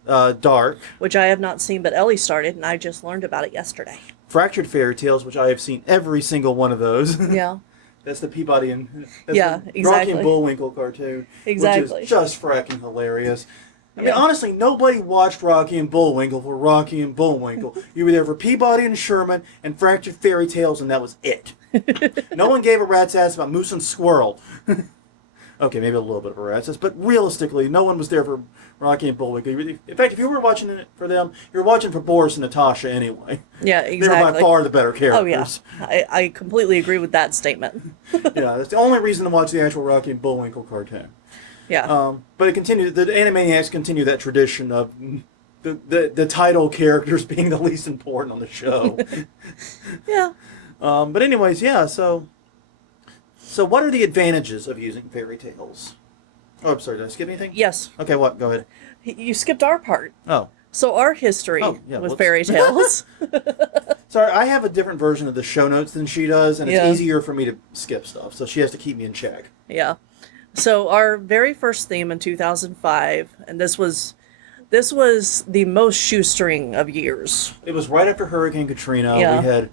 Dark. Which I have not seen, but Ellie started, and I just learned about it yesterday. Fractured Fairy Tales, which I have seen every single one of those. Yeah. That's the Peabody and Yeah, the exactly. Rocky and Bullwinkle cartoon. Exactly. Which is just fracking hilarious. I mean, Yeah. honestly, nobody watched Rocky and Bullwinkle for Rocky and Bullwinkle. You were there for Peabody and Sherman and Fractured Fairy Tales, and that was it. No one gave a rat's ass about Moose and Squirrel. Okay, maybe a little bit of a rat's ass, but realistically, no one was there for Rocky and Bullwinkle. In fact, if you were watching it for them, you were watching for Boris and Natasha anyway. Yeah, They were exactly. by far the better characters. Oh, yeah. I completely agree with that statement. Yeah, that's the only reason to watch the actual Rocky and Bullwinkle cartoon. Yeah. But it continued. The Animaniacs continue that tradition of the title characters being the least important on the show. Yeah. But anyways, yeah. So what are the advantages of using fairy tales? Oh, I'm sorry. Did I skip anything? Yes. Okay. What? Go ahead. You skipped our part. Oh, So our history yeah, with whoops. fairy tales. sorry. I have a different version of the show notes than she does, and it's Yeah. easier for me to skip stuff. So she has to keep me in check. Yeah. So our very first theme in 2005, and this was the most shoestring of years. It was right after Hurricane Katrina. Yeah. We had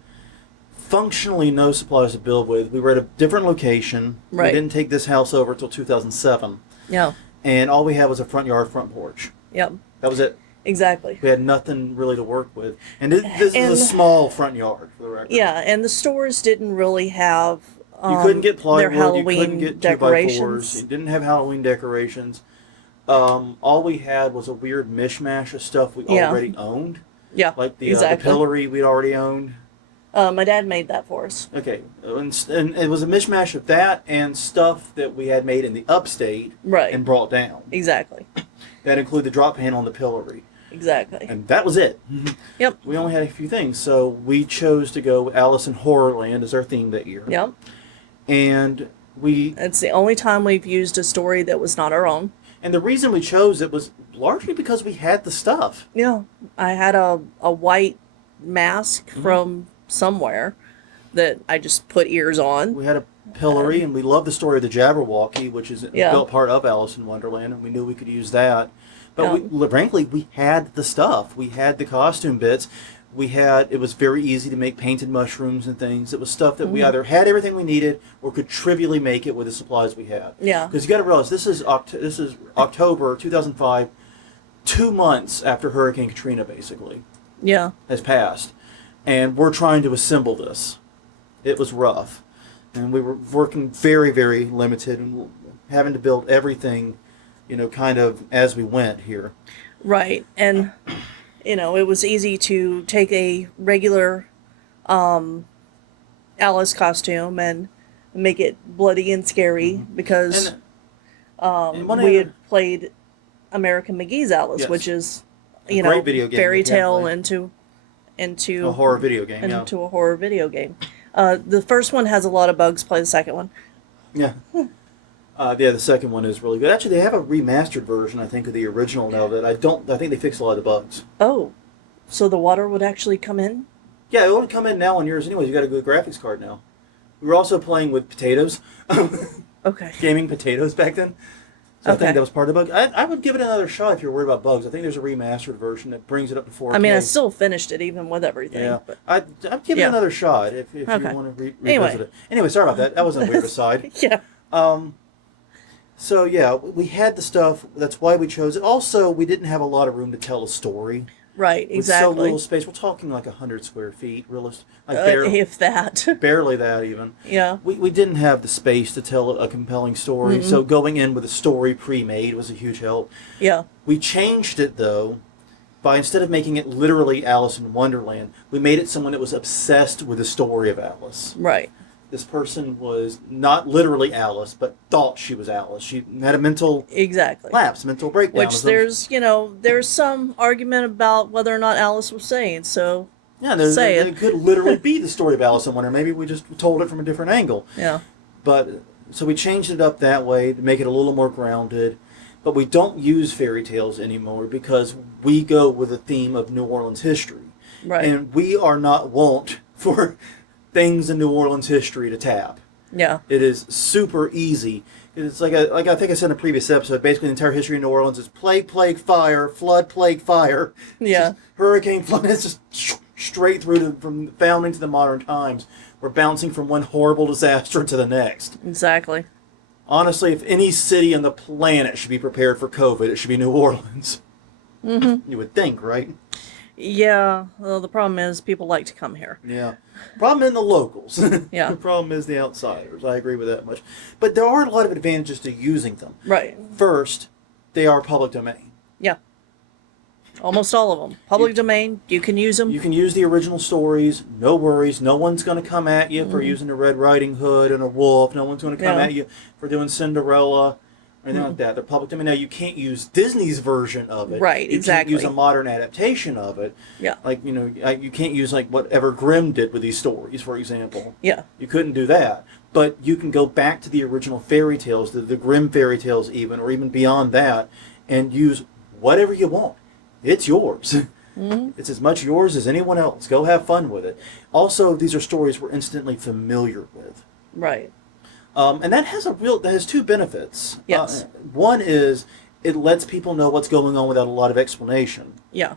functionally no supplies to build with. We were at a different location. Right. We didn't take this house over until 2007. Yeah. And all we had was a front yard, front porch. Yep. That was it. Exactly. We had nothing really to work with. And this is a small front yard, for the record. Yeah, and the stores didn't really have You couldn't get their plywood. Halloween You couldn't get 2x4s. decorations. You didn't have Halloween decorations. All we had was a weird mishmash of stuff we Yeah. already owned. Yeah. Like the exactly. pillory we'd already owned. My dad made that for us. Okay, and it was a mishmash of that and stuff that we had made in the upstate Right. and brought down. Exactly. That included the drop panel and the pillory. Exactly. And that was it. Yep. We only had a few things, so we chose to go with Alice in Horrorland as our theme that year. Yep. And It's the only time we've used a story that was not our own. the reason we chose it was largely because we had the stuff. Yeah. I had a white mask Mm-hmm. from somewhere that I just put ears on. We had a pillory, and we loved the story of the Jabberwocky, which is Yeah. built part of Alice in Wonderland, and we knew we could use that. But Yeah. frankly, we had the stuff. We had the costume bits. It was very easy to make painted mushrooms and things. It was stuff that we Mm-hmm. either had everything we needed or could trivially make it with the supplies we had. Yeah. Because you got to realize, this is October 2005, 2 months after Hurricane Katrina, basically, Yeah. has passed. And we're trying to assemble this. It was rough. And we were working very, very limited and having to build everything, kind of as we went here. Right. And, it was easy to take a regular Alice costume and make it bloody and scary because And one we other- had played American McGee's Alice, Yes. which is, A great video game fairy we can tale play. into A horror video game, yeah. into a horror video game. The first one has a lot of bugs. Play the second one. Yeah. The second one is really good. Actually, they have a remastered version, I think, of the original now that I think they fixed a lot of the bugs. Oh, so the water would actually come in? Yeah, it would come in now on yours anyways. You got a good graphics card now. We were also playing with potatoes. Okay. Gaming potatoes back then. So I Okay. think that was part of the bug. I would give it another shot if you're worried about bugs. I think there's a remastered version that brings it up to 4K. I mean, I still finished it even with everything. Yeah, But I'd give it Yeah. another shot if you Okay. want to revisit Anyway. it. Anyway, sorry about that. That wasn't a weird aside. yeah. So yeah, we had the stuff. That's why we chose it. Also, we didn't have a lot of room to tell a story. Right, with so exactly. little space. We're talking like 100 square feet, like barely, If that. barely that even. Yeah. We didn't have the space to tell a compelling story, Mm-mm. so going in with a story pre-made was a huge help. Yeah. We changed it though by, instead of making it literally Alice in Wonderland, we made it someone that was obsessed with the story of Alice. Right. This person was not literally Alice, but thought she was Alice. She had a mental Exactly. lapse, mental breakdown. Which there's some argument about whether or not Alice was sane. So Yeah, say it it. could literally be the story of Alice in Wonderland. Maybe we just told it from a different angle. Yeah. But so we changed it up that way to make it a little more grounded. But we don't use fairy tales anymore because we go with a theme of New Orleans history. Right. And we are not wont for things in New Orleans history to tap. Yeah. It is super easy. It's like I think I said in a previous episode, basically the entire history of New Orleans is plague, fire, flood, plague, fire. Yeah. Hurricane, flood. It's just straight through from the founding to the modern times. We're bouncing from one horrible disaster to the next. Exactly. Honestly, if any city on the planet should be prepared for COVID, it should be New Orleans. Mm-hmm. You would think, right? Yeah. Well, the problem is people like to come here. Yeah. Problem in the locals. Yeah. The problem is the outsiders. I agree with that much. But there are a lot of advantages to using them. Right. First, they are public domain. Yeah. Almost all of them. Public domain, you can use them. You can use the original stories, no worries. No one's going to come at you for using a Red Riding Hood and a wolf. No one's going to come at you for doing Cinderella or anything like that. They're public domain. Now, you can't use Disney's version of it. Right, exactly. You can't use a modern adaptation of it. Yeah. Like, you can't use like whatever Grimm did with these stories, for example. Yeah. You couldn't do that. But you can go back to the original fairy tales, the Grimm fairy tales even, or even beyond that, and use whatever you want. It's yours. Mm-hmm. It's as much yours as anyone else. Go have fun with it. Also, these are stories we're instantly familiar with. Right. And that has two benefits. Yes. One is it lets people know what's going on without a lot of explanation. Yeah.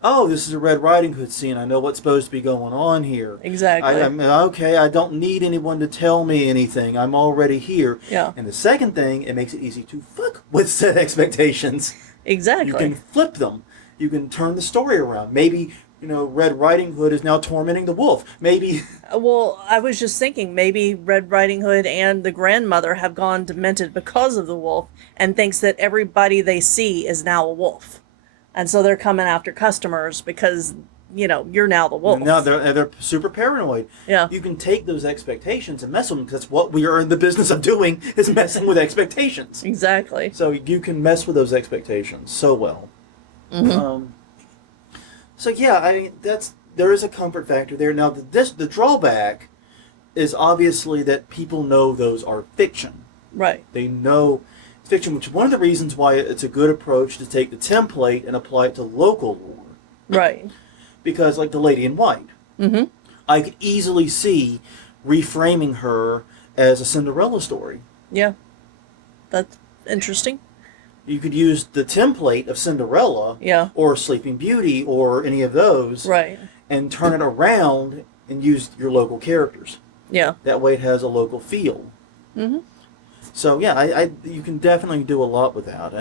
Oh, this is a Red Riding Hood scene. I know what's supposed to be going on here. Exactly. I'm okay, I don't need anyone to tell me anything. I'm already here. Yeah. And the second thing, it makes it easy to fuck with said expectations. Exactly. You can flip them. You can turn the story around. Maybe, Red Riding Hood is now tormenting the wolf. Maybe... Well, I was just thinking maybe Red Riding Hood and the grandmother have gone demented because of the wolf and thinks that everybody they see is now a wolf. And so they're coming after customers because, you're now the wolf. Now they're super paranoid. Yeah. You can take those expectations and mess with them because that's what we are in the business of doing, is messing with expectations. Exactly. So you can mess with those expectations so well. Mm-hmm. So yeah, I mean there is a comfort factor there. Now the drawback is obviously that people know those are fiction. Right. They know it's fiction, which is one of the reasons why it's a good approach to take the template and apply it to local lore. Right. Because like the Lady in White, I could easily see reframing her as a Cinderella story. Yeah. That's interesting. You could use the template of Cinderella, Yeah. or Sleeping Beauty, or any of those, Right. and turn it around and use your local characters. Yeah. That way it has a local feel. Mm-hmm. So yeah, you can definitely do a lot with that,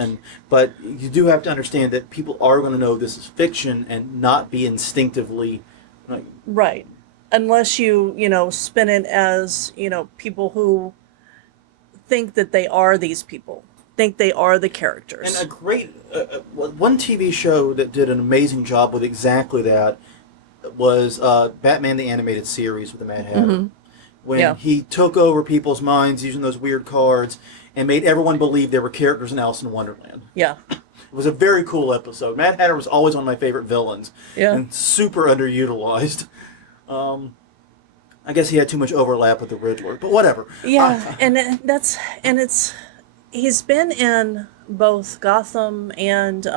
but you do have to understand that people are going to know this is fiction and not be instinctively like, Right. Unless you, spin it as, people who think that they are these people, think they are the characters. And a great one TV show that did an amazing job with exactly that was Batman the Animated Series with the Mad Hatter. Mm-hmm. When he took over people's minds using those weird cards and made everyone believe there were characters in Alice in Wonderland. Yeah. It was a very cool episode. Mad Hatter was always one of my favorite villains. Yeah. And super underutilized. I guess he had too much overlap with the Riddler, but whatever. Yeah, he's been in both Gotham and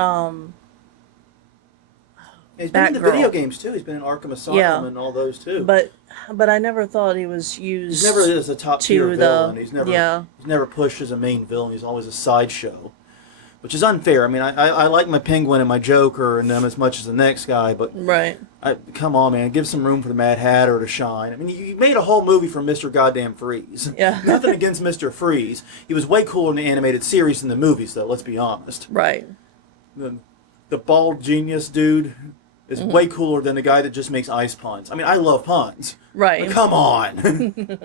He's been in the Batgirl. video games too. He's been in Arkham Asylum and all those too. But I never thought he was used. He's never as a top tier to villain. the- He's never yeah. he's never pushed as a main villain. He's always a sideshow, which is unfair. I mean, I like my Penguin and my Joker and them as much as the next guy, but Right. come on, man, give some room for the Mad Hatter to shine. I mean, you made a whole movie for Mr. Goddamn Freeze. Yeah. Nothing against Mr. Freeze. He was way cooler in the animated series than the movies, though. Let's be honest. Right. the bald genius dude is way cooler than the guy that just makes ice puns. I mean, I love puns. Right. But come on.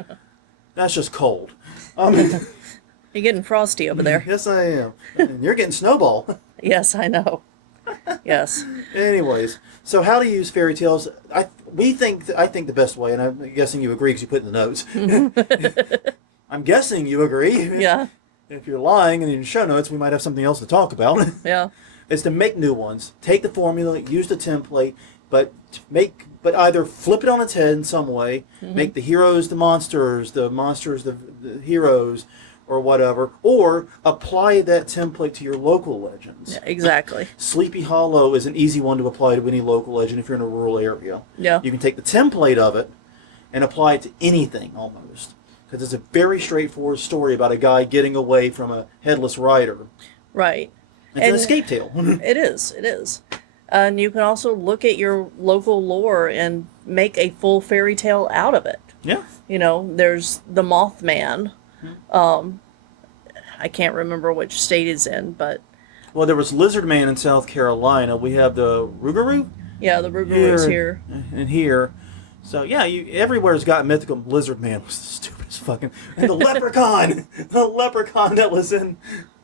That's just cold. You're getting frosty over there. Yes, I am. And you're getting snowball. Yes, I know. Yes. Anyways, so how to use fairy tales? I think the best way, and I'm guessing you agree because you put it in the notes. I'm guessing you agree. Yeah. If you're lying and in your show notes, we might have something else to talk about. Yeah. Is to make new ones. Take the formula, use the template, but either flip it on its head in some way. Make the heroes the monsters the heroes, or whatever, or apply that template to your local legends. Yeah, exactly. Sleepy Hollow is an easy one to apply to any local legend if you're in a rural area. Yeah. You can take the template of it and apply it to anything almost. Because it's a very straightforward story about a guy getting away from a headless rider. Right. It's an escape tale. It is. And you can also look at your local lore and make a full fairy tale out of it. Yeah. You know, there's the Mothman. I can't remember which state it's in, but... Well, there was Lizard Man in South Carolina. We have the Rougarou. Yeah, the Rougarou here. And here. So, yeah, everywhere's got mythical. Lizard Man was the stupidest fucking... And the Leprechaun! The Leprechaun that was in...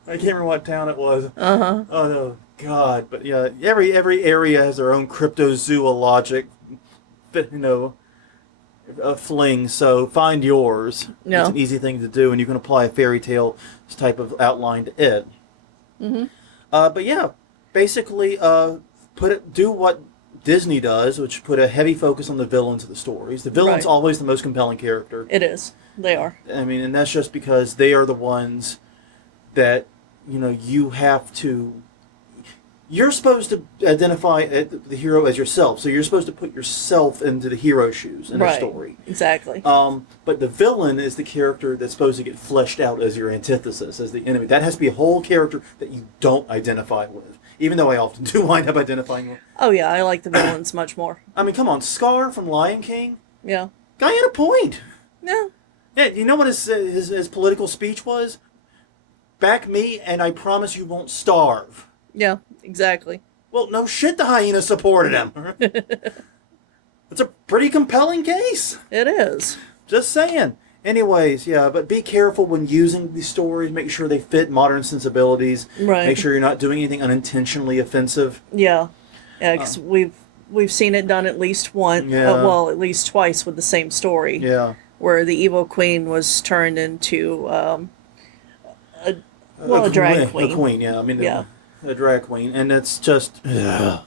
I can't remember what town it was. Uh-huh. Oh, no, God. But, yeah, every area has their own cryptozoologic, fling, so find yours. Yeah. It's an easy thing to do, and you can apply a fairy tale type of outline to it. But yeah, basically, do what Disney does, which put a heavy focus on the villains of the stories. The villain's Right. always the most compelling character. It is. They are. I mean, and that's just because they are the ones that, you have to... You're supposed to identify the hero as yourself, so you're supposed to put yourself into the hero shoes in a story. Exactly. But the villain is the character that's supposed to get fleshed out as your antithesis, as the enemy. That has to be a whole character that you don't identify with, even though I often do wind up identifying with. Oh, yeah, I like the villains much more. I mean, come on, Scar from Lion King? Yeah. Guy had a point. Yeah. Yeah, you know what his political speech was? Back me, and I promise you won't starve. Yeah, exactly. Well, no shit, the hyena supported him. It's a pretty compelling case. It is. Just saying. Anyways, yeah, but be careful when using these stories. Make sure they fit modern sensibilities. Right. Make sure you're not doing anything unintentionally offensive. Yeah. Yeah, because we've seen it done at least once. Yeah. Well, at least twice with the same story. Yeah. Where the evil queen was turned into a drag queen. A queen, yeah. I mean, Yeah. A drag queen. And it's just... Ugh.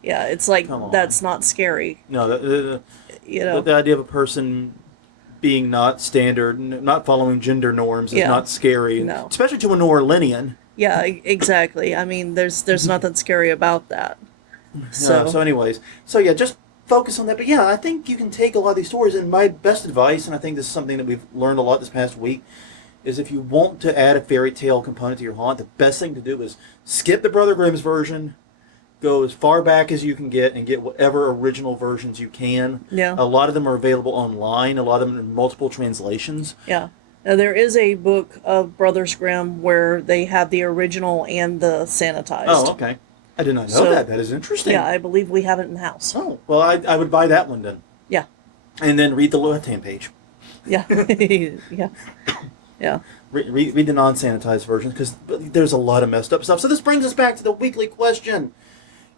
Yeah, it's like, Come on. that's not scary. No, You know? the idea of a person being not standard, not following gender norms is Yeah. not scary. No. Especially to a New Orleanian. Yeah, exactly. I mean, there's nothing scary about that. So, So anyways, so yeah, just focus on that. But yeah, I think you can take a lot of these stories, and my best advice, and I think this is something that we've learned a lot this past week, is if you want to add a fairy tale component to your haunt, the best thing to do is skip the Brother Grimm's version, go as far back as you can get, and get whatever original versions you can. Yeah. A lot of them are available online, a lot of them in multiple translations. yeah. Now, there is a book of Brothers Grimm where they have the original and the sanitized. Oh, okay. I did not know So- that. That is interesting. Yeah, I believe we have it in the house. Oh, well, I would buy that one then. Yeah. And then read the left-hand page. Yeah. Yeah. Yeah. Read the non-sanitized versions, because there's a lot of messed up stuff. So this brings us back to the weekly question.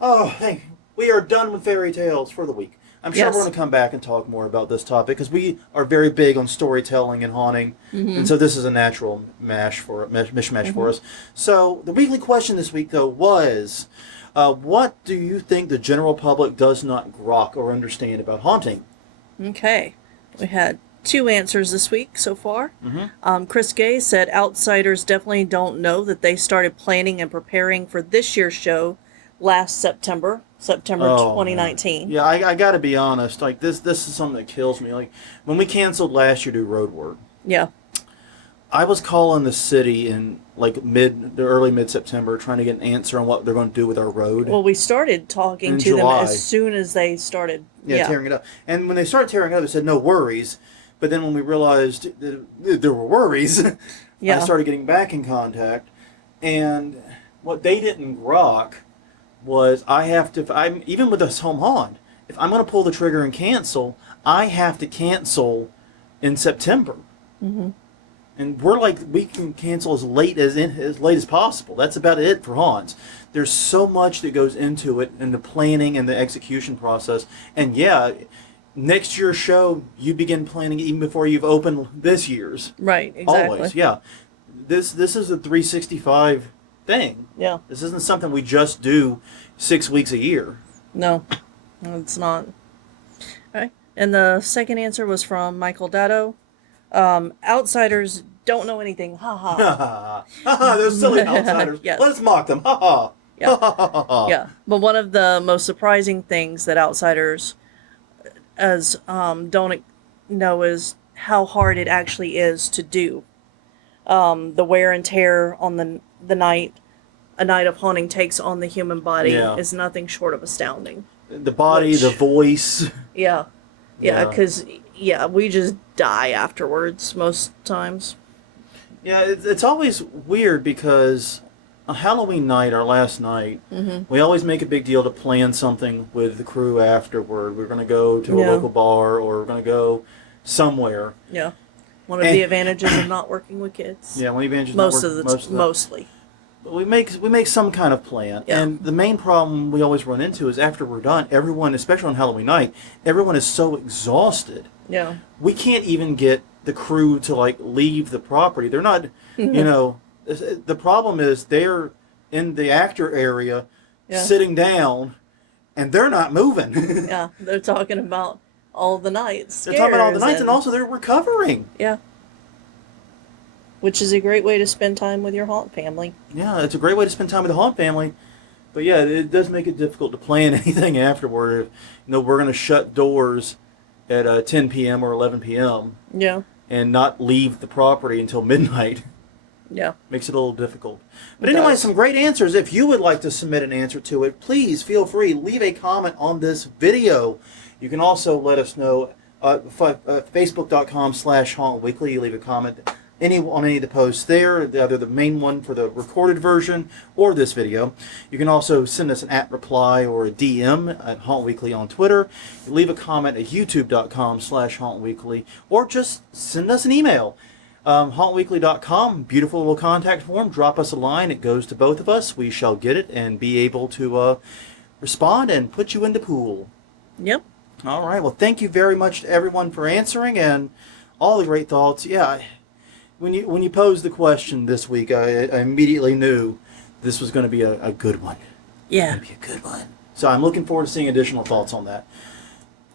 Oh, hey, we are done with fairy tales for the week. I'm sure Yes. we're going to come back and talk more about this topic, because we are very big on storytelling and haunting, and so this is a natural mishmash for us. So the weekly question this week, though, was, what do you think the general public does not grok or understand about haunting? Okay. We had 2 answers this week so far. Chris Gay said outsiders definitely don't know that they started planning and preparing for this year's show last September Oh, 2019. Yeah, I got to be honest. Like this is something that kills me. Like when we canceled last year to do road work, Yeah. I was calling the city in like early mid September, trying to get an answer on what they're going to do with our road. Well, we started talking In to them July. as soon as they started. Yeah, tearing it up. And when they started tearing it up, they said no worries. But then when we realized that there were worries, Yeah. I started getting back in contact. And what they didn't grok was I have to, I'm even with this home haunt, if I'm going to pull the trigger and cancel, I have to cancel in September. Mm-hmm. And we're like, we can cancel as late as possible. That's about it for haunts. There's so much that goes into it, and the planning and the execution process. And yeah, next year's show, you begin planning even before you've opened this year's. Right, exactly. Always, yeah. This is a 365 thing. Yeah. This isn't something we just do 6 weeks a year. No, it's not. Okay. And the second answer was from Michael Datto. Outsiders don't know anything. Ha ha. Ha ha. Those silly outsiders. Yes. Let's mock them. Ha ha. Yeah. Ha ha ha ha. Yeah. But one of the most surprising things that outsiders don't know is how hard it actually is to do. The wear and tear on the night a night of haunting takes on the human body is nothing short of astounding. The body, the voice. Yeah. Yeah, because we just die afterwards most times. Yeah, it's always weird because on Halloween night, our last night, we always make a big deal to plan something with the crew afterward. We're going to go to a local bar, or we're going to go somewhere. Yeah. One of the advantages of not working with kids. Yeah, one of the advantages Mostly. But we make some kind of plan. Yeah. And the main problem we always run into is after we're done, everyone, especially on Halloween night, everyone is so exhausted. Yeah. We can't even get the crew to like leave the property. They're not, the problem is they're in the actor area sitting down and they're not moving. Yeah, they're talking about all the nights. They're talking about all the nights and also they're recovering. Yeah. Which is a great way to spend time with your haunt family. Yeah, it's a great way to spend time with the haunt family. But yeah, it does make it difficult to plan anything afterward. We're going to shut doors at 10 p.m. or 11 p.m. Yeah. And not leave the property until midnight. Yeah. Makes it a little difficult. But anyway, some great answers. If you would like to submit an answer to it, please feel free. Leave a comment on this video. You can also let us know Facebook.com/HauntWeekly. You leave a comment on any of the posts there, either the main one for the recorded version or this video. You can also send us an @reply or a DM at Haunt Weekly on Twitter. You leave a comment at youtube.com/HauntWeekly, or just send us an email. HauntWeekly.com, beautiful little contact form. Drop us a line. It goes to both of us. We shall get it and be able to respond and put you in the pool. Yep. All right. Well, thank you very much to everyone for answering and all the great thoughts. Yeah. When you posed the question this week, I immediately knew this was going to be a good one. Yeah. It's going to be a good one. So I'm looking forward to seeing additional thoughts on that.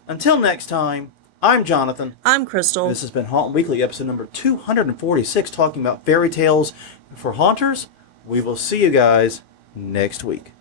Until next time, I'm Jonathan. I'm Crystal. This has been Haunt Weekly, episode number 246, talking about fairy tales for haunters. We will see you guys next week.